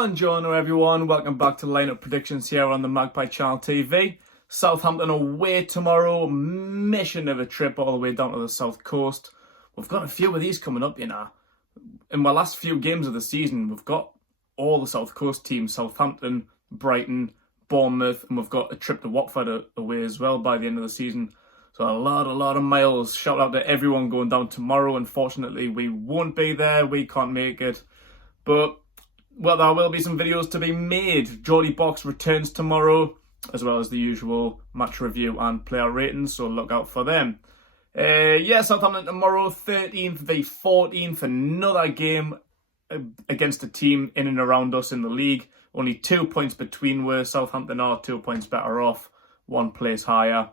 Buongiorno everyone, welcome back to Lineup Predictions here on the Magpie Channel TV. Southampton away tomorrow, mission of a trip all the way down to the south coast. We've got a few of these coming up, you know. In my last few games of the season, we've got all the south coast teams, Southampton, Brighton, Bournemouth, and we've got a trip to Watford away as well by the end of the season. So a lot of miles. Shout out to everyone going down tomorrow. Unfortunately, we won't be there, we can't make it. But well, there will be some videos to be made. Geordie Box returns tomorrow, as well as the usual match review and player ratings, so look out for them. Southampton tomorrow, 13th v 14th, another game against a team in and around us in the league. Only 2 points between where Southampton are, 2 points better off, one place higher.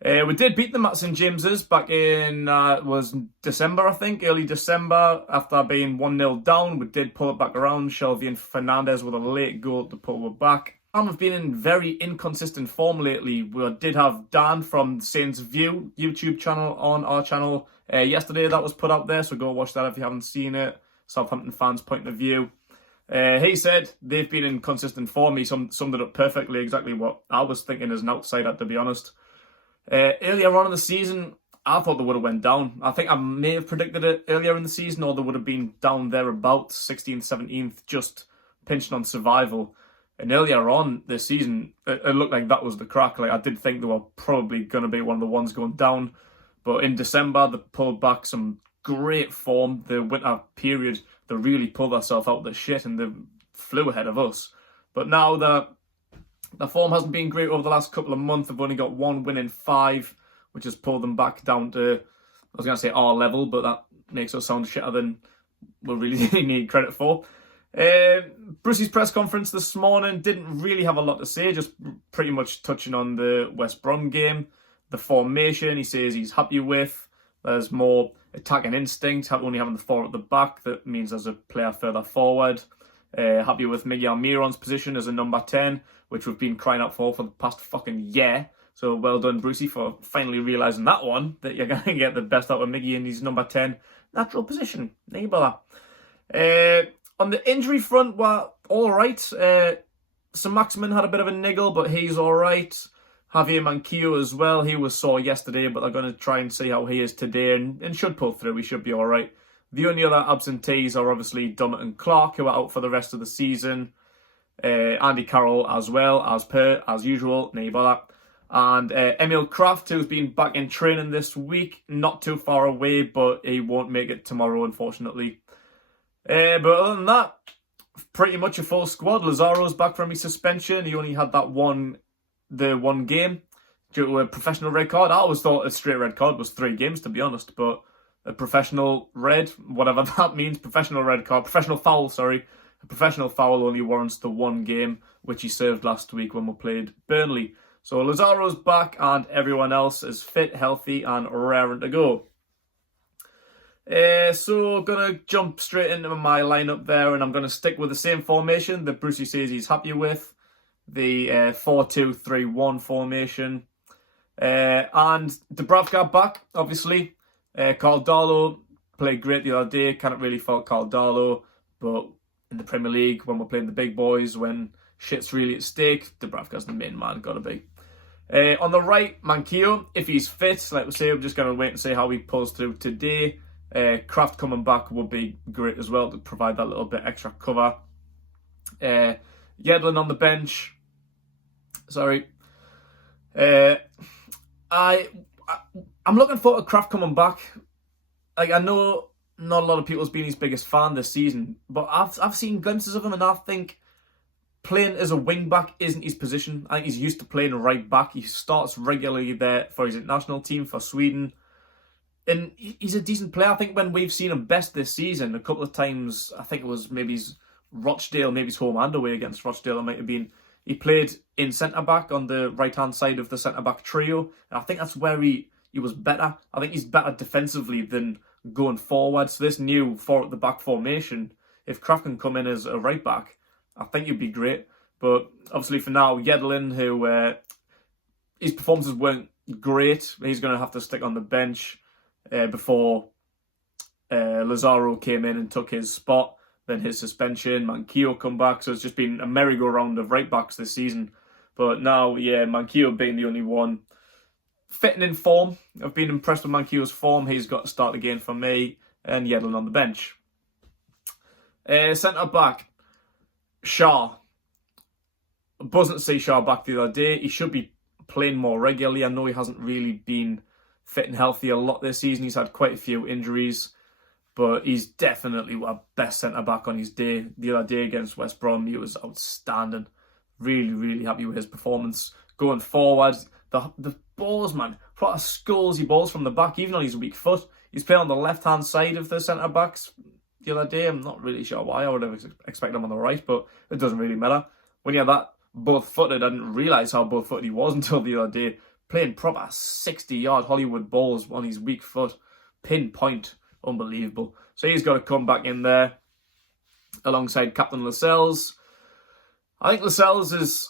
We did beat them at St James's back in, was December, I think, early December. After being 1-0 down, we did pull it back around. Shelby and Fernandez with a late goal to pull it back. I've been in very inconsistent form lately. We did have Dan from Saints View YouTube channel on our channel yesterday. That was put out there, so go watch that if you haven't seen it. Southampton fans' point of view. He said they've been in consistent form. He summed it up perfectly, exactly what I was thinking as an outsider, to be honest. Earlier on in the season, I thought they would have went down. I think I may have predicted it earlier in the season, or they would have been down there about 16th, 17th, just pinching on survival. And earlier on this season, it looked like that was the crack. Like, I did think they were probably going to be one of the ones going down. But in December, they pulled back some great form. The winter period, they really pulled themselves out of the shit and they flew ahead of us. But now that the form hasn't been great over the last couple of months. They've only got 1 win in 5, which has pulled them back down to, I was going to say our level, but that makes us sound shitter than we really need credit for. Brucey's press conference this morning didn't really have a lot to say, just pretty much touching on the West Brom game. The formation, he says he's happy with. There's more attacking instinct, only having the 4 at the back. That means there's a player further forward. Happy with Miggy Almiron's position as a number 10, which we've been crying out for the past fucking year. So well done, Brucey, for finally realising that one, that you're going to get the best out of Miggy in his number 10 natural position. No bother. On the injury front, we're all right. Saint-Maximin had a bit of a niggle, but he's all right. Javier Manquillo as well. He was sore yesterday, but they're going to try and see how he is today and should pull through. He should be all right. The only other absentees are obviously Dummett and Clark, who are out for the rest of the season. Andy Carroll as well, as usual, no bother. And Emil Kraft, who's been back in training this week, not too far away, but he won't make it tomorrow, unfortunately. But other than that, pretty much a full squad. Lazaro's back from his suspension. He only had that one game due to a professional red card. I always thought a straight red card was 3 games, to be honest, but a professional red, whatever that means, professional red card, professional foul, sorry. A professional foul only warrants the 1 game, which he served last week when we played Burnley. So Lazaro's back and everyone else is fit, healthy and raring to go. So going to jump straight into my lineup there, and I'm going to stick with the same formation that Brucey says he's happy with. The 4-2-3-1 formation. And Dubravka back, obviously. Caldalo played great the other day. Can't really fault Caldalo, but in the Premier League, when we're playing the big boys, when shit's really at stake, Dubravka's the main man, gotta be. On the right, Manquillo, if he's fit, like we say, I'm just going to wait and see how he pulls through today. Kraft coming back would be great as well to provide that little bit extra cover. Yedlin on the bench. Sorry. I'm looking forward to Kraft coming back. Like, I know not a lot of people's been his biggest fan this season, but I've seen glimpses of him, and I think playing as a wing back isn't his position. I think he's used to playing right back. He starts regularly there for his national team for Sweden, and he's a decent player. I think when we've seen him best this season, a couple of times, I think it was maybe Rochdale, maybe his home and away against Rochdale, it might have been. He played in centre-back on the right-hand side of the centre-back trio. And I think that's where he was better. I think he's better defensively than going forward. So this new 4-at-the-back formation, if Kraft can come in as a right-back, I think he'd be great. But obviously for now, Yedlin, who his performances weren't great. He's going to have to stick on the bench before Lazaro came in and took his spot. then his suspension, Manquillo come back, so it's just been a merry-go-round of right-backs this season. But now, yeah, Manquillo being the only one fitting in form. I've been impressed with Manquillo's form. He's got to start again for me, and Yedlin on the bench. Centre-back, Shaw. Buzzing to see Shaw back the other day. He should be playing more regularly. I know he hasn't really been fit and healthy a lot this season. He's had quite a few injuries, but he's definitely our best centre-back on his day. The other day against West Brom, he was outstanding. Really, really happy with his performance. Going forward, the balls, man. What a skulls he balls from the back, even on his weak foot. He's playing on the left-hand side of the centre-backs the other day. I'm not really sure why. I would have expected him on the right, but it doesn't really matter. When you're that both-footed, I didn't realise how both-footed he was until the other day. Playing proper 60-yard Hollywood balls on his weak foot. Pinpoint. Unbelievable. So he's got to come back in there alongside Captain Lascelles. I think Lascelles has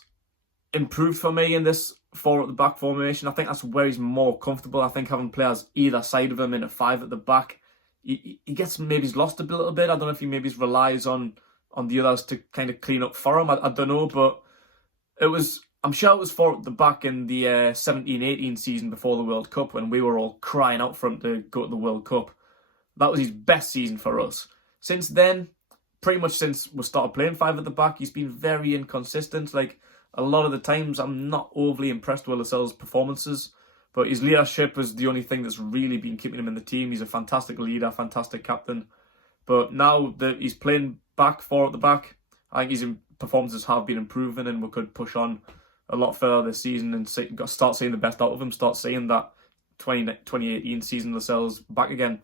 improved for me in this 4 at the back formation. I think that's where he's more comfortable. I think having players either side of him in a 5 at the back, he gets, maybe he's lost a little bit. I don't know if he maybe relies on the others to kind of clean up for him. I don't know, but I'm sure it was 4 at the back in the 17-18 season before the World Cup when we were all crying out for him to go to the World Cup. That was his best season for us. Since then, pretty much since we started playing 5 at the back, he's been very inconsistent. Like, a lot of the times, I'm not overly impressed with Lascelles' performances, but his leadership is the only thing that's really been keeping him in the team. He's a fantastic leader, fantastic captain. But now that he's playing back 4 at the back, I think his performances have been improving, and we could push on a lot further this season and start seeing the best out of him, start seeing that 2018 season Lascelles back again.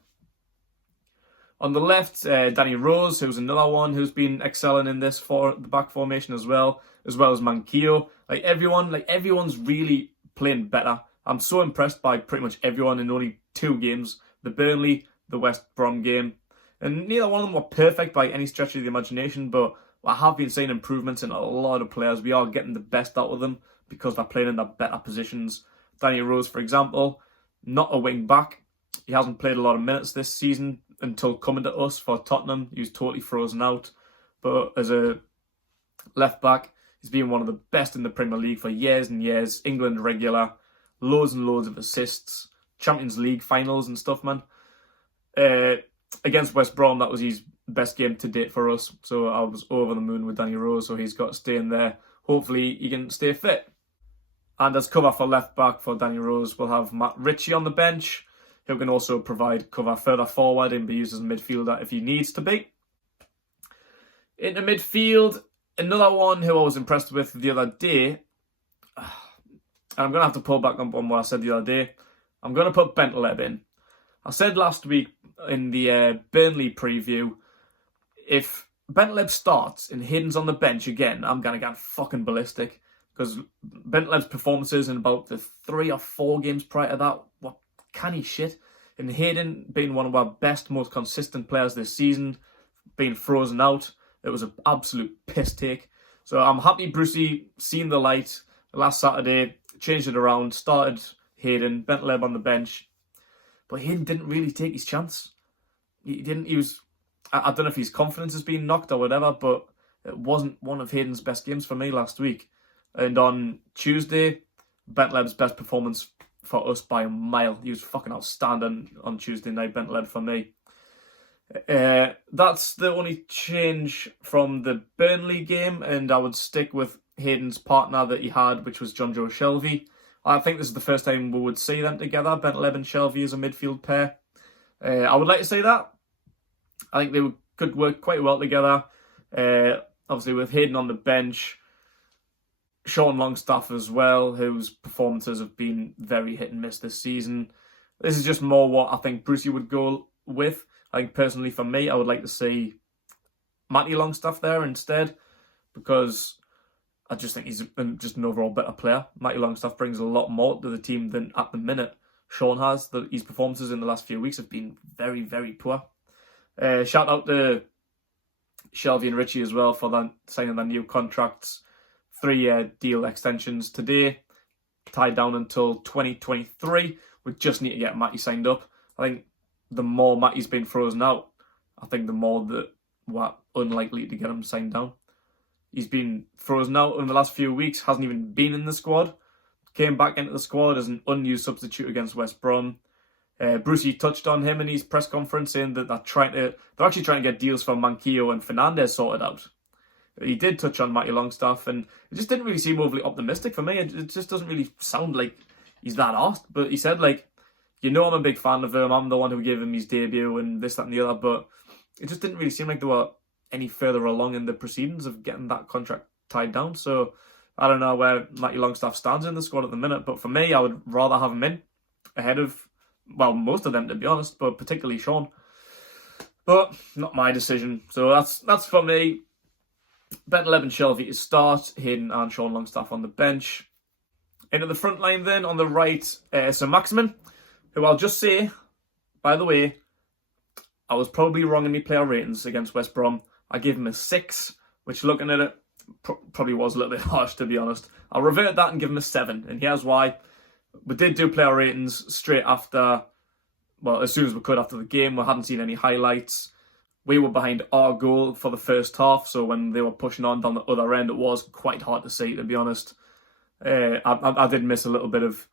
On the left, Danny Rose, who's another one who's been excelling in this 4 at the back formation as well as Manquillo. Everyone's really playing better. I'm so impressed by pretty much everyone in only 2 games, the Burnley, the West Brom game. And neither one of them were perfect by any stretch of the imagination, but I have been seeing improvements in a lot of players. We are getting the best out of them because they're playing in their better positions. Danny Rose, for example, not a wing back. He hasn't played a lot of minutes this season until coming to us for Tottenham. He was totally frozen out. But as a left back, he's been one of the best in the Premier League for years and years. England regular, loads and loads of assists, Champions League finals and stuff, man. Against West Brom, that was his best game to date for us. So I was over the moon with Danny Rose, so he's got to stay in there. Hopefully he can stay fit. And as cover for left back for Danny Rose, we'll have Matt Ritchie on the bench, who can also provide cover further forward and be used as a midfielder if he needs to be. Into midfield, another one who I was impressed with the other day, and I'm going to have to pull back on what I said the other day. I'm going to put Bentaleb in. I said last week in the Burnley preview, if Bentaleb starts and Hayden's on the bench again, I'm going to get fucking ballistic. Because Bentaleb's performances in about the 3 or 4 games prior to that were canny shit. And Hayden being one of our best, most consistent players this season, being frozen out, it was an absolute piss take. So I'm happy Brucey seen the light last Saturday, changed it around, started Hayden, Bentaleb on the bench. But Hayden didn't really take his chance. He was, I don't know if his confidence has been knocked or whatever, but it wasn't one of Hayden's best games for me last week. And on Tuesday, Bentaleb's best performance for us by a mile. He was fucking outstanding on Tuesday night, Bentaleb, for me. That's the only change from the Burnley game, and I would stick with Hayden's partner that he had, which was John Joe Shelvey. I think this is the first time we would see them together, Bentaleb and Shelvey as a midfield pair. I would like to say that. I think they could work quite well together. Obviously, with Hayden on the bench, Sean Longstaff as well, whose performances have been very hit and miss this season. This is just more what I think Brucey would go with. I think personally for me, I would like to see Matty Longstaff there instead, because I just think he's just an overall better player. Matty Longstaff brings a lot more to the team than at the minute Sean has. His performances in the last few weeks have been very, very poor. Shout out to Shelvey and Ritchie as well for signing their new contracts. 3-year deal extensions today, tied down until 2023. We just need to get Matty signed up. I think the more Matty's been frozen out, I think the more that were unlikely to get him signed down. He's been frozen out in the last few weeks, hasn't even been in the squad. Came back into the squad as an unused substitute against West Brom. Brucey touched on him in his press conference, saying that they're actually trying to get deals for Manquillo and Fernandez sorted out. He did touch on Matty Longstaff, and it just didn't really seem overly optimistic for me. It just doesn't really sound like he's that arsed. But he said, like, you know, I'm a big fan of him. I'm the one who gave him his debut and this, that, and the other. But it just didn't really seem like they were any further along in the proceedings of getting that contract tied down. So I don't know where Matty Longstaff stands in the squad at the minute. But for me, I would rather have him in ahead of, well, most of them, to be honest, but particularly Sean. But not my decision. So that's for me. Bet 11 Shelvey to start, Hayden and Sean Longstaff on the bench. Into the front line then, on the right, saint-maximin, who I'll just say, by the way, I was probably wrong in my player ratings against West Brom. I gave him a 6, which looking at it, probably was a little bit harsh, to be honest. I'll revert that and give him a 7, and here's why. We did do player ratings straight after, well, as soon as we could after the game. We hadn't seen any highlights. We were behind our goal for the first half, so when they were pushing on down the other end, it was quite hard to see, to be honest. I did miss a little bit of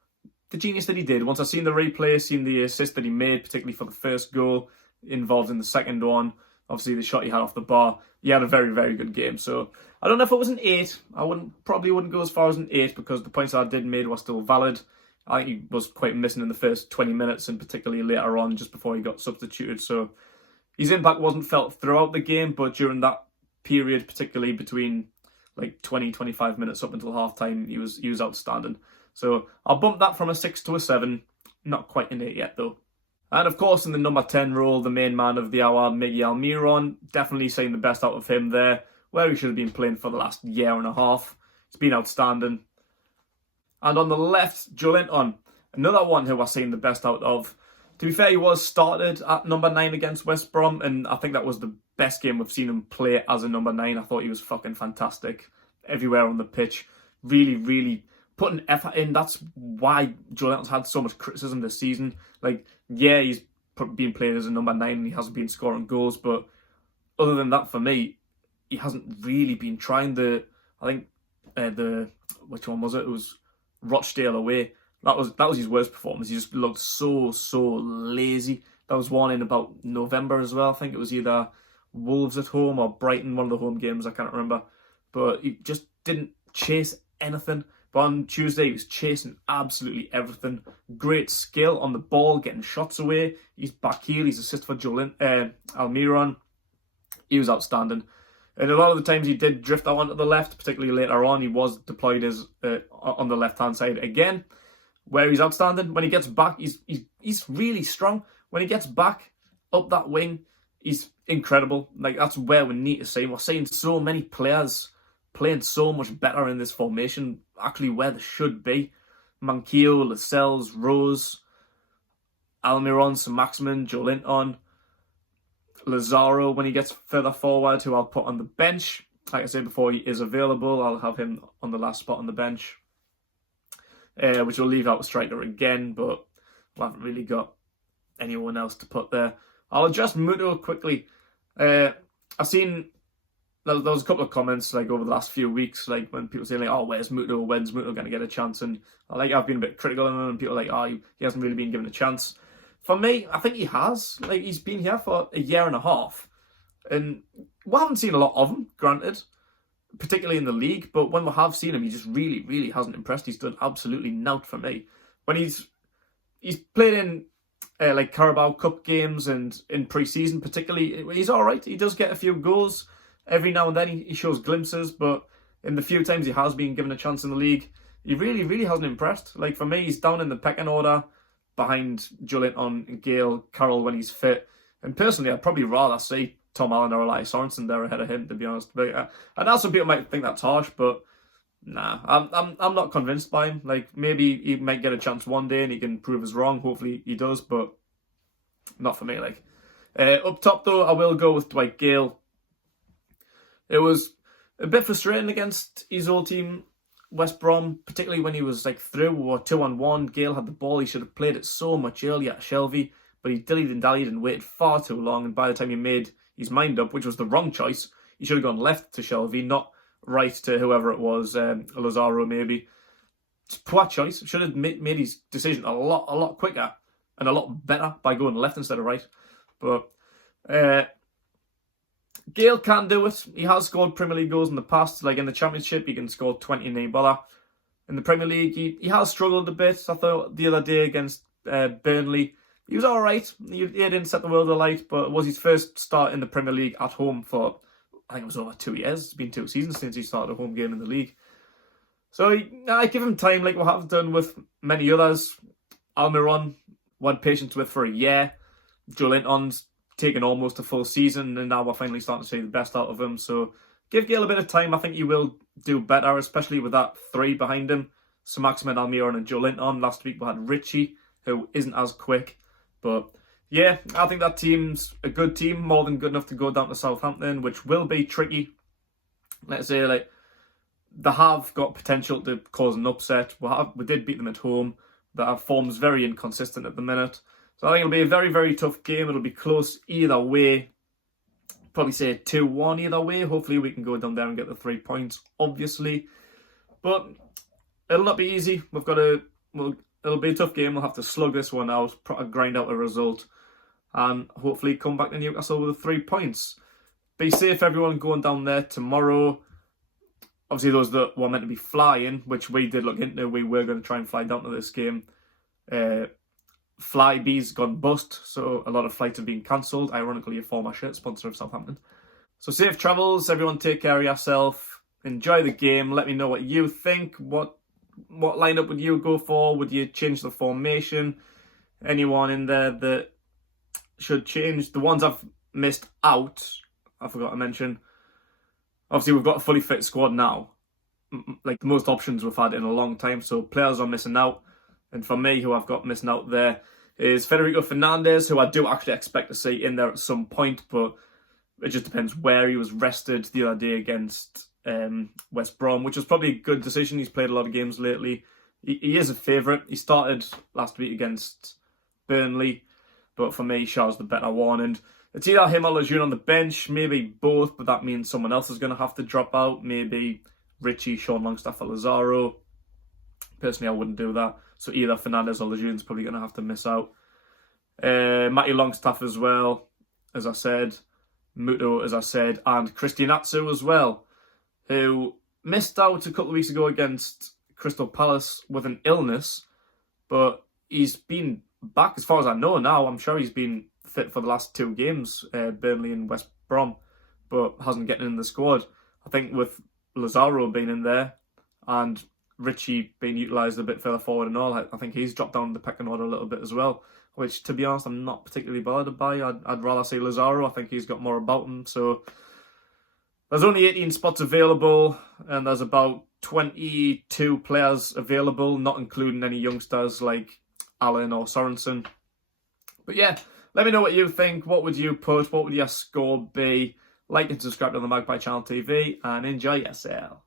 the genius that he did. Once I seen the replay, seen the assist that he made, particularly for the first goal, involved in the second one, obviously the shot he had off the bar, he had a very, very good game. So I don't know if it was an 8. I probably wouldn't go as far as an 8 because the points that I did made were still valid. I think he was quite missing in the first 20 minutes and particularly later on, just before he got substituted. So his impact wasn't felt throughout the game, but during that period, particularly between like 20-25 minutes up until half-time, he was outstanding. So I'll bump that from a 6 to a 7. Not quite an 8 yet, though. And of course, in the number 10 role, the main man of the hour, Miguel Almiron. Definitely seeing the best out of him there, where he should have been playing for the last year and a half. It's been outstanding. And on the left, Joelinton, another one who I've seen the best out of. To be fair, he was started at number 9 against West Brom, and I think that was the best game we've seen him play as a number 9. I thought he was fucking fantastic everywhere on the pitch. Really, really putting effort in. That's why Joelinton's had so much criticism this season. Like, yeah, he's been played as a number 9 and he hasn't been scoring goals, but other than that, for me, he hasn't really been trying which one was it? It was Rochdale away. That was his worst performance. He just looked so lazy. That was one in about November as well. I think it was either Wolves at home or Brighton, one of the home games. I can't remember. But he just didn't chase anything. But on Tuesday, he was chasing absolutely everything. Great skill on the ball, getting shots away. He's back heel. He's assist for Almiron. He was outstanding. And a lot of the times he did drift out onto the left, particularly later on. He was deployed as on the left-hand side again, where he's outstanding. When he gets back, he's really strong. When he gets back up that wing, he's incredible. Like, that's where we need to see him. We're seeing so many players playing so much better in this formation, actually where they should be. Manquillo, Lascelles, Rose, Almiron, saint-maximin, Joelinton, Lazaro when he gets further forward, who I'll put on the bench. Like I said before, he is available. I'll have him on the last spot on the bench, which will leave out a striker again, but we haven't really got anyone else to put there. I'll address Muto quickly. I've seen there was a couple of comments like over the last few weeks, like when people say like, "Oh, where's Muto? When's Muto going to get a chance?" And I've been a bit critical of him, and people are like, "Oh, he hasn't really been given a chance." For me, I think he has. Like, he's been here for a year and a half, and we haven't seen a lot of him, granted, particularly in the league. But when we have seen him, he just really hasn't impressed. He's done absolutely naught for me. When he's played in like Carabao Cup games and in pre-season, particularly, he's all right. He does get a few goals every now and then. He shows glimpses, but in the few times he has been given a chance in the league, he really hasn't impressed. Like, for me, he's down in the pecking order behind Joelinton and Gale, Carroll when he's fit. And personally, I'd probably rather see Tom Allen or Elias Sorensen there ahead of him, to be honest. But I know some people might think that's harsh, but nah, I'm not convinced by him. Like, maybe he might get a chance one day and he can prove us wrong. Hopefully he does, but not for me. Like, up top though, I will go with Dwight Gale. It was a bit frustrating against his old team, West Brom, particularly when he was like through or 2-on-1. Gale had the ball. He should have played it so much earlier at Shelvey, but he dillied and dallied and waited far too long. And by the time he made his mind up, which was the wrong choice. He should have gone left to Shelvey, not right to whoever it was, Lazaro maybe. It's a poor choice. Should have made his decision a lot quicker and a lot better by going left instead of right. But Gale can do it. He has scored Premier League goals in the past. Like in the Championship, he can score 20 in any bother. In the Premier League, he has struggled a bit. I thought the other day against Burnley, he was all right. He didn't set the world alight, but it was his first start in the Premier League at home for, I think it was over 2 years. It's been 2 seasons since he started a home game in the league. So I give him time like we have done with many others. Almiron, had patience with for a year. Joelinton's taken almost a full season, and now we're finally starting to see the best out of him. So give Gale a bit of time. I think he will do better, especially with that 3 behind him. Saint-Maximin, Almiron and Joelinton. Last week we had Richie, who isn't as quick. But yeah, I think that team's a good team, more than good enough to go down to Southampton, which will be tricky. Let's say, like, they have got potential to cause an upset. We did beat them at home. Their form's very inconsistent at the minute. So I think it'll be a very, very tough game. It'll be close either way. Probably say 2-1 either way. Hopefully we can go down there and get the 3 points, obviously. But it'll not be easy. It'll be a tough game. We'll have to slug this one out, grind out a result, and hopefully come back to Newcastle with the 3 points. Be safe, everyone, going down there tomorrow. Obviously, those that were meant to be flying, which we did look into, we were going to try and fly down to this game. Flybe's gone bust, so a lot of flights have been cancelled. Ironically, a former shirt sponsor of Southampton. So safe travels, everyone. Take care of yourself. Enjoy the game. Let me know what you think. What lineup would you go for? Would you change the formation? Anyone in there that should change? The ones I've missed out, I forgot to mention. Obviously, we've got a fully fit squad now. Like the most options we've had in a long time. So players are missing out. And for me, who I've got missing out there is Federico Fernandez, who I do actually expect to see in there at some point, but it just depends where. He was rested the other day against West Brom, which was probably a good decision. He's played a lot of games lately. He is a favourite. He started last week against Burnley, but for me, Shaw's the better one. And it's either him or Lejeune on the bench, maybe both, but that means someone else is going to have to drop out. Maybe Richie, Sean Longstaff or Lazaro. Personally, I wouldn't do that. So either Fernandez or Lejeune's probably going to have to miss out. Matty Longstaff as well, as I said. Muto, as I said. And Christian Atsu as well, who missed out a couple of weeks ago against Crystal Palace with an illness. But he's been back, as far as I know now. I'm sure he's been fit for the last 2 games, Burnley and West Brom, but hasn't gotten in the squad. I think with Lazaro being in there and Richie being utilised a bit further forward and all, I think he's dropped down the pecking order a little bit as well, which, to be honest, I'm not particularly bothered by. I'd rather say Lazaro. I think he's got more about him. So there's only 18 spots available, and there's about 22 players available, not including any youngsters like Allen or Sorensen. But yeah, let me know what you think. What would you put? What would your score be? Like and subscribe to the Magpie Channel TV, and enjoy yourself.